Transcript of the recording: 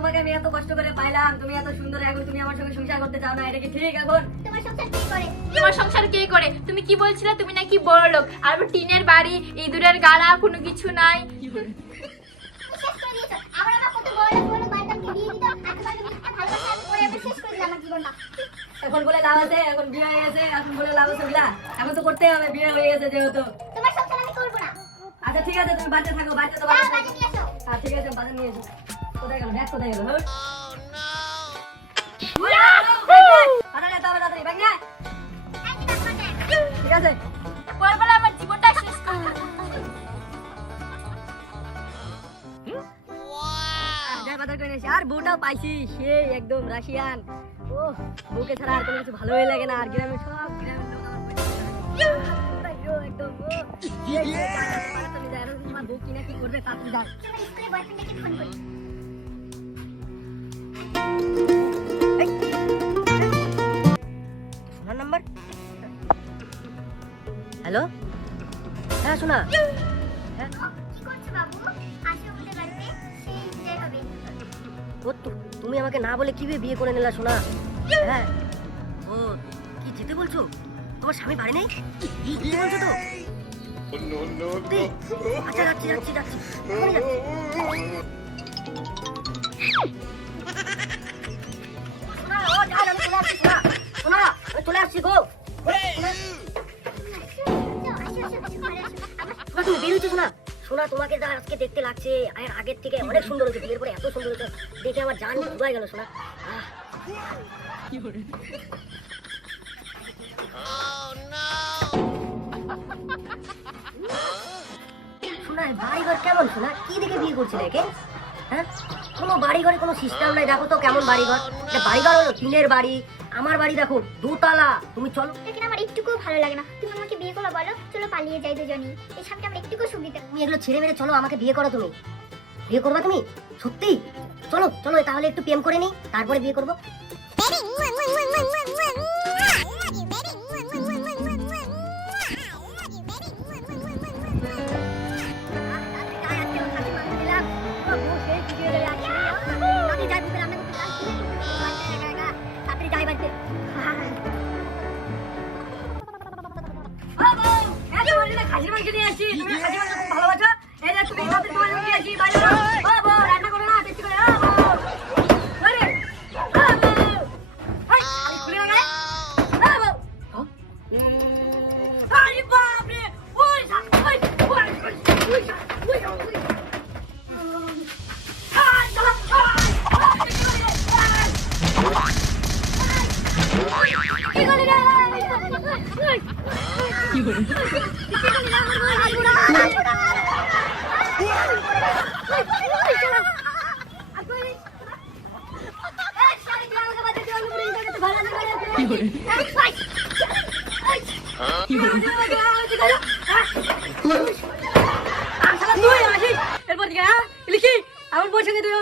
তোমাকে আমি এত কষ্ট করে পাইলাম, তুমি এত সুন্দর, এখন তুমি আমার সঙ্গে সংসার করতে চাও না, এটা কি ঠিক? এখন তোমার সংসার কে করে? তোমার সংসার কে করে? তুমি কি বলছিলে তুমি নাকি বড় লোক, আর টিনের বাড়ি, ইঁদুরের গাড়া, কোনো কিছু নাই। শেষ করে দিয়েছো। আবার আমার কত বড় লোক বাড়িতে আমাকে বিয়ে দিত, একেবারে মিথ্যা ভালোবাসা করে আমি শেষ করে দিলাম আমার জীবনটা। এখন বলে লাভ আছে? এখন বিয়ে হয়ে গেছে, এখন বলে লাভ আছে? বিলা এখন তো করতেই হবে, বিয়ে হয়ে গেছে যেহেতু। তোমার সংসার আমি করব না। আচ্ছা ঠিক আছে, তুমি বাড়িতে থাকো, বাড়িতে তো বাবা বাড়িতে বাজে নিয়ে আসো। হ্যাঁ ঠিক আছে, বাজার নিয়ে এসো। কোথায় গেল ব্যাগ? কোথায় গেল? তাড়াতাড়ি ব্যাগ নিয়ে আয়। ঠিক আছে, পরবেলা আমার জীবনটা শেষ করে দিল। যাই বাজার করে নিয়ে আসি। আর বউটাও পাইছি, সেই একদম রাশিয়ান। ও বউকে ছাড়া আর কোনো কিছু ভালোই লাগে না। আর গ্রামে সব গ্রামের লোক আমার একদম তোমার বউ কিনা কি করবে তাড়াতাড়ি যাও। তোমার স্কুলে বয়ফ্রেন্ডকে ফোন করি। সোনার নাম্বার? হ্যালো, হ্যাঁ সোনা। হ্যাঁ কি করছো বাবু? আসো আমাদের বাড়িতে, সেই এনজয় হবে। ও তুমি আমাকে না বলে কিভাবে বিয়ে করে নিলা সোনা? হ্যাঁ ও কি যেতে বলছো? তোমার স্বামী বাড়ি নেই? কি বলছো তো? সত্যি? আচ্ছা যাচ্ছি যাচ্ছি যাচ্ছি, এখনই যাচ্ছি। সোনা, ও যাও, আমি চলে আসছি সোনা। সোনা, আমি চলে আসছি গো। সোনা, তুমি বের হয়েছো সোনা? সোনা তোমাকে যা আজকে দেখতে লাগছে আর আগের থেকে অনেক সুন্দর হয়েছে, বিয়ের পরে এত সুন্দর হয়েছে দেখে আমার জান ঘুরাই গেল সোনা। শোনা বাড়িঘর কেমন শোনা? কি দেখে বিয়ে করছিলে একে? হ্যাঁ কোনো বাড়িঘরে কোনো সিস্টেম নাই, দেখো তো কেমন বাড়িঘর। বাড়িঘর হলো টিনের বাড়ি, আমার বাড়ি দেখো দোতলা। তুমি চলো। লেকিন আমার একটুকুও ভালো লাগে না। তুমি আমাকে বিয়ে করো বলো, চলো পালিয়ে যাই দুজনেই। এই স্বামীটা আমার একটুকুও সুবিধা। তুমি এগুলো ছেড়ে মেরে চলো, আমাকে বিয়ে করো। তুমি বিয়ে করবা? তুমি সত্যি? চলো চলো তাহলে একটু প্রেম করে নিই, তারপরে বিয়ে করবো। খাসির মাংস নিয়ে আসছি, তুমি খাসির মাংস খুব ভালোবাসো। এই যে তুমি তোমার জন্য নিয়ে আসি বাইরে। ও বউ রান্না করো না, বেশি করে। ও বউ আরে ও বউ এই আরে খুলে না গায়ে। ও বউ আরে বাপ রে, ওই ওই ওই কি করে এরপর আমার বউর সঙ্গে তুই